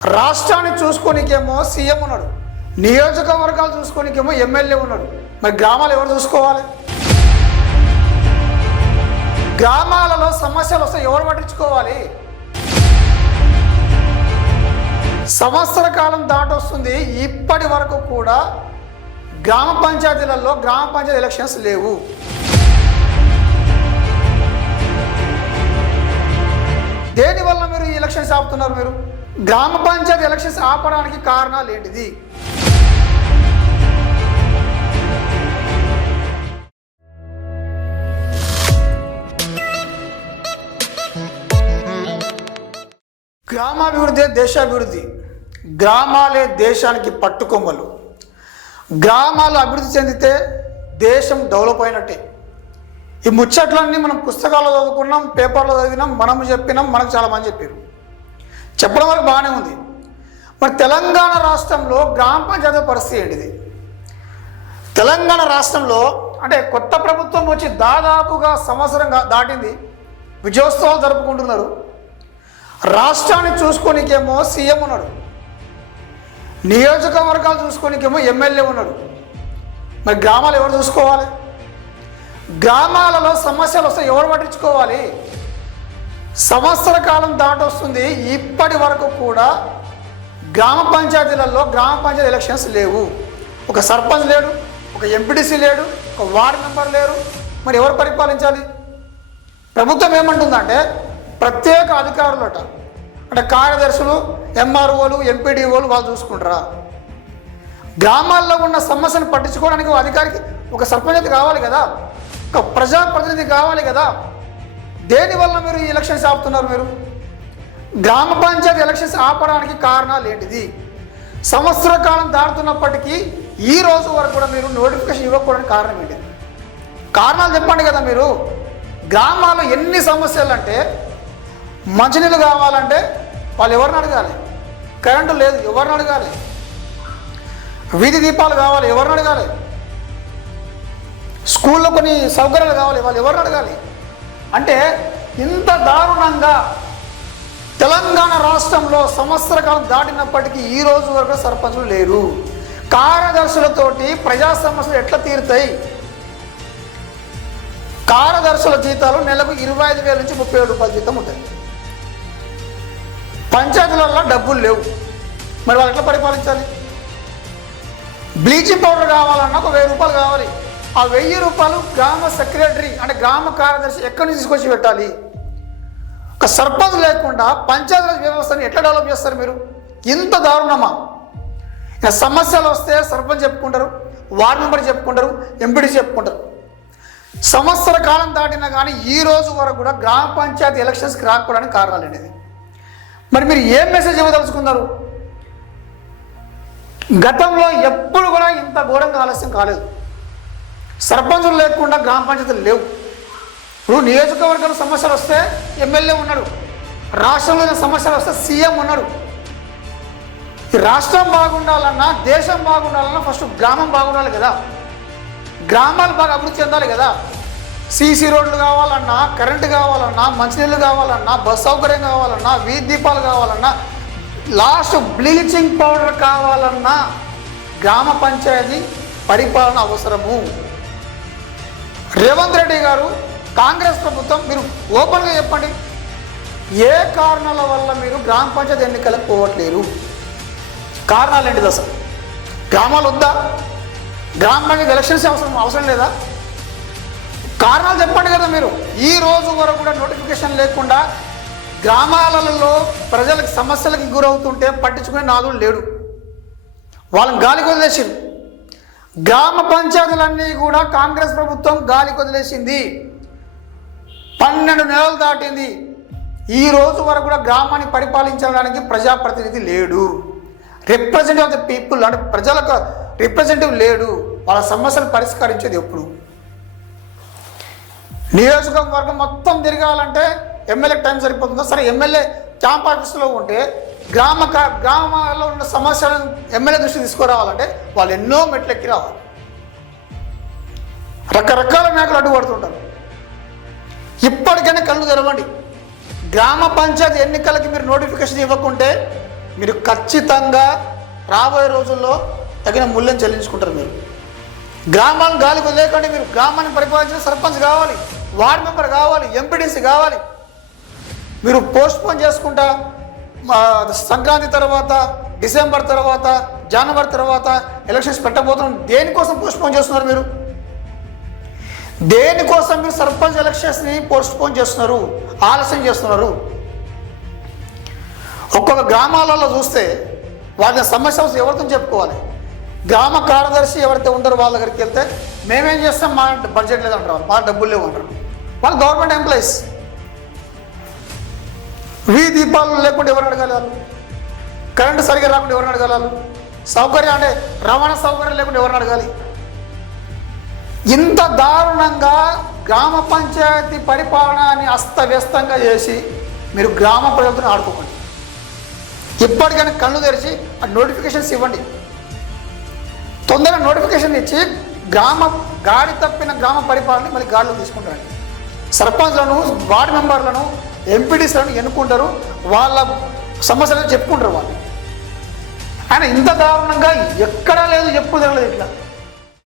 రాష్ట్రాన్ని చూసుకోనికేమో సీఎం ఉన్నాడు. నియోజకవర్గాలు చూసుకోనికేమో ఎమ్మెల్యే ఉన్నాడు. మరి గ్రామాలు ఎవరు చూసుకోవాలి? గ్రామాలలో సమస్యలు వస్తే ఎవరు పట్టించుకోవాలి? సంవత్సర కాలం దాటొస్తుంది. ఇప్పటి వరకు కూడా గ్రామ పంచాయతీలలో గ్రామ పంచాయతీ ఎలక్షన్స్ లేవు. దేనివల్ల మీరు ఈ ఎలక్షన్స్ ఆపుతున్నారు మీరు? గ్రామ పంచాయతీ ఎలక్షన్స్ ఆపడానికి కారణాలు ఏంటిది? గ్రామాభివృద్ధి దేశాభివృద్ధి. గ్రామాలే దేశానికి పట్టుకొమ్మలు. గ్రామాలు అభివృద్ధి చెందితే దేశం డెవలప్ అయినట్టే. ఈ ముచ్చట్లన్నీ మనం పుస్తకాల్లో చదువుకున్నాం పేపర్లో చదివినాం మనం చెప్పినాం మనకు చాలా మంది చెప్పారు చెప్పడం వరకు బాగానే ఉంది. మరి తెలంగాణ రాష్ట్రంలో గ్రామ పంచాయతీ పరిస్థితి ఏంటిది? తెలంగాణ రాష్ట్రంలో అంటే కొత్త ప్రభుత్వం వచ్చి దాదాపుగా సంవత్సరం దాటింది. విజయోత్సవాలు జరుపుకుంటున్నారు. రాష్ట్రాన్ని చూసుకోనికేమో సీఎం ఉన్నాడు. నియోజకవర్గాలు చూసుకోనికేమో ఎమ్మెల్యే ఉన్నాడు. మరి గ్రామాలు ఎవరు చూసుకోవాలి? గ్రామాలలో సమస్యలు వస్తే ఎవరు పట్టించుకోవాలి? సంవత్సర కాలం దాటొస్తుంది. ఇప్పటి వరకు కూడా గ్రామ పంచాయతీలలో గ్రామ పంచాయతీ ఎలక్షన్స్ లేవు. ఒక సర్పంచ్ లేడు ఒక ఎంపీటీసీ లేడు ఒక వార్డు మెంబర్ లేరు. మరి ఎవరు పరిపాలించాలి? ప్రభుత్వం ఏమంటుందంటే ప్రత్యేక అధికారులట. అంటే కార్యదర్శులు ఎంఆర్ఓలు ఎంపీడీఓలు వాళ్ళు చూసుకుంటారా? గ్రామాల్లో ఉన్న సమస్యను పట్టించుకోవడానికి అధికారికి ఒక సర్పంచ్ కావాలి కదా. ఒక ప్రజాప్రతినిధి కావాలి కదా. దేనివల్ల మీరు ఈ ఎలక్షన్స్ ఆపుతున్నారు మీరు? గ్రామ పంచాయతీ ఎలక్షన్స్ ఆపడానికి కారణాలు ఏంటిది? సంవత్సర కాలం దాటుతున్నప్పటికీ ఈ రోజు వరకు కూడా మీరు నోటిఫికేషన్ ఇవ్వకపోవడానికి కారణం ఏంటిది కారణాలు చెప్పండి కదా మీరు. గ్రామాల్లో ఎన్ని సమస్యలు అంటే మంచినీళ్ళు కావాలంటే వాళ్ళు ఎవరిని అడగాలి? కరెంటు లేదు ఎవరిని అడగాలి? వీధి దీపాలు కావాలి ఎవరిని అడగాలి? స్కూల్లో కొన్ని సౌకర్యాలు కావాలి వాళ్ళు ఎవరిని అడగాలి? అంటే ఇంత దారుణంగా తెలంగాణ రాష్ట్రంలో సంవత్సర కాలం దాటినప్పటికీ ఈ రోజు వరకు సర్పంచులు లేరు. కార్యదర్శులతోటి ప్రజా సమస్యలు ఎట్లా తీరుతాయి? కార్యదర్శుల జీతాలు నెలకు ఇరవై ఐదు వేల నుంచి ముప్పై ఏడు రూపాయల జీతం ఉంటుంది పంచాయతీలలో డబ్బులు లేవు. మరి వాళ్ళు ఎట్లా పరిపాలించాలి? బ్లీచింగ్ పౌడర్ కావాలన్నా ఒక వెయ్యి రూపాయలు కావాలి. ఆ వెయ్యి రూపాయలు గ్రామ సెక్రటరీ అంటే గ్రామ కార్యదర్శి ఎక్కడి నుంచి తీసుకొచ్చి పెట్టాలి? ఒక సర్పంచ్ లేకుండా పంచాయతీరాజ్ వ్యవస్థను ఎట్లా డెవలప్ చేస్తారు మీరు? ఇంత దారుణమా? ఇక సమస్యలు వస్తే సర్పంచ్ చెప్పుకుంటారు వార్డు మెంబర్ చెప్పుకుంటారు ఎంపీడీ చెప్పుకుంటారు. సంవత్సర కాలం దాటినా కానీ ఈ రోజు వరకు కూడా గ్రామ పంచాయతీ ఎలక్షన్స్కి రాకపోవడానికి కారణాలు అనేది మరి మీరు ఏం మెసేజ్ ఇవ్వదలుచుకున్నారు? గతంలో ఎప్పుడు కూడా ఇంత ఘోరంగా ఆలస్యం కాలేదు. సర్పంచులు లేకుండా గ్రామ పంచాయతీలు లేవు. ఇప్పుడు నియోజకవర్గంలో సమస్యలు వస్తే ఎమ్మెల్యే ఉన్నాడు. రాష్ట్రంలో సమస్యలు వస్తే సీఎం ఉన్నాడు. ఈ రాష్ట్రం బాగుండాలన్నా దేశం బాగుండాలన్నా ఫస్ట్ గ్రామం బాగుండాలి కదా. గ్రామాలు బాగా అభివృద్ధి చెందాలి కదా. సీసీ రోడ్లు కావాలన్నా కరెంటు కావాలన్నా మంచినీళ్ళు కావాలన్నా బస్ సౌకర్యం కావాలన్నా వీధి దీపాలు కావాలన్నా లాస్ట్ బ్లీచింగ్ పౌడర్ కావాలన్నా గ్రామ పంచాయతీ పరిపాలన అవసరము. రేవంత్ రెడ్డి గారు కాంగ్రెస్ ప్రభుత్వం మీరు ఓపెన్గా చెప్పండి. ఏ కారణాల వల్ల మీరు గ్రామ పంచాయతీ ఎన్నికలకు పోవట్లేరు? కారణాలు ఏంటిది అసలు గ్రామాలు వద్దా? గ్రామ పంచాయతీ ఎలక్షన్స్ అవసరం అవసరం లేదా? కారణాలు చెప్పండి కదా మీరు. ఈ రోజు వరకు కూడా నోటిఫికేషన్ లేకుండా గ్రామాలలో ప్రజలకు సమస్యలకు గురవుతుంటే పట్టించుకునే నాదులు లేడు. వాళ్ళని గాలికి వదిలేసింది గ్రామ పంచాయతీలన్నీ కూడా కాంగ్రెస్ ప్రభుత్వం గాలి కొదిలేసింది. పన్నెండు నెలలు దాటింది. ఈ రోజు వరకు కూడా గ్రామాన్ని పరిపాలించడానికి ప్రజాప్రతినిధి లేడు. రిప్రజెంటేటివ్ ఆఫ్ ద పీపుల్ అంటే ప్రజలకు రిప్రజెంటేటివ్ లేడు. వాళ్ళ సమస్యలు పరిష్కరించేది ఎప్పుడు? నియోజకవర్గం మొత్తం తిరగాలంటే ఎమ్మెల్యే టైం సరిపోతుందా? సరే ఎమ్మెల్యే క్యాంప్ ఆఫీస్లో ఉంటే గ్రామ గ్రామాల్లో ఉన్న సమస్యలను ఎమ్మెల్యే దృష్టి తీసుకురావాలంటే వాళ్ళు ఎన్నో మెట్లు ఎక్కి రావాలి. రకరకాల నాయకులు అడ్డుపడుతుంటారు ఇప్పటికైనా కళ్ళు తెరవండి. గ్రామ పంచాయతీ ఎన్నికలకి మీరు నోటిఫికేషన్ ఇవ్వకుంటే మీరు ఖచ్చితంగా రాబోయే రోజుల్లో తగిన మూల్యం చెల్లించుకుంటారు మీరు. గ్రామాలను గాలికి వదిలేకండి మీరు గ్రామాన్ని పరిపాలించిన సర్పంచ్ కావాలి వార్డ్ మెంబర్ కావాలి ఎంపీడీసీ కావాలి. మీరు పోస్ట్ పోన్ చేసుకుంటా సంక్రాంతి తర్వాత డిసెంబర్ తర్వాత జనవరి తర్వాత ఎలక్షన్స్ పెట్టబోతున్నాం. దేనికోసం పోస్ట్పోన్ చేస్తున్నారు మీరు? దేనికోసం మీరు సర్పంచ్ ఎలక్షన్స్ని పోస్ట్పోన్ చేస్తున్నారు? ఆలస్యం చేస్తున్నారు. ఒక్కొక్క గ్రామాలలో చూస్తే వాళ్ళ సమస్య ఎవరితో చెప్పుకోవాలి? గ్రామ కార్యదర్శి ఎవరైతే ఉంటారో వాళ్ళ దగ్గరికి వెళ్తే మేమేం చేస్తాం? మా బడ్జెట్ లేదంటారు మా డబ్బులు లేవు అంటారు వాళ్ళు గవర్నమెంట్ ఎంప్లాయీస్. వీ దీపాలు లేకుండా ఎవరు అడగలరు కరెంటు సరిగా రాకుండా ఎవరు అడగలరు సౌకర్యం అంటే రవాణా సౌకర్యం లేకుండా ఎవరిని అడగాలి? ఇంత దారుణంగా గ్రామ పంచాయతీ పరిపాలనని అస్తవ్యస్తంగా చేసి మీరు గ్రామ ప్రజలతో ఆడుకోకండి. ఇప్పటికైనా కళ్ళు తెరిచి ఆ నోటిఫికేషన్స్ ఇవ్వండి. తొందరగా నోటిఫికేషన్ ఇచ్చి గ్రామ గాడి తప్పిన గ్రామ పరిపాలన మళ్ళీ గాడిలో తీసుకుంటారండి. సర్పంచ్లను వార్డు మెంబర్లను ఎంపీటీసీలను ఎన్నుకుంటారు. వాళ్ళ సమస్యలను చెప్పుకుంటారు వాళ్ళు. ఆయన ఇంత దారుణంగా ఎక్కడా లేదు ఎప్పుడు తిరగలేదు ఇట్లా.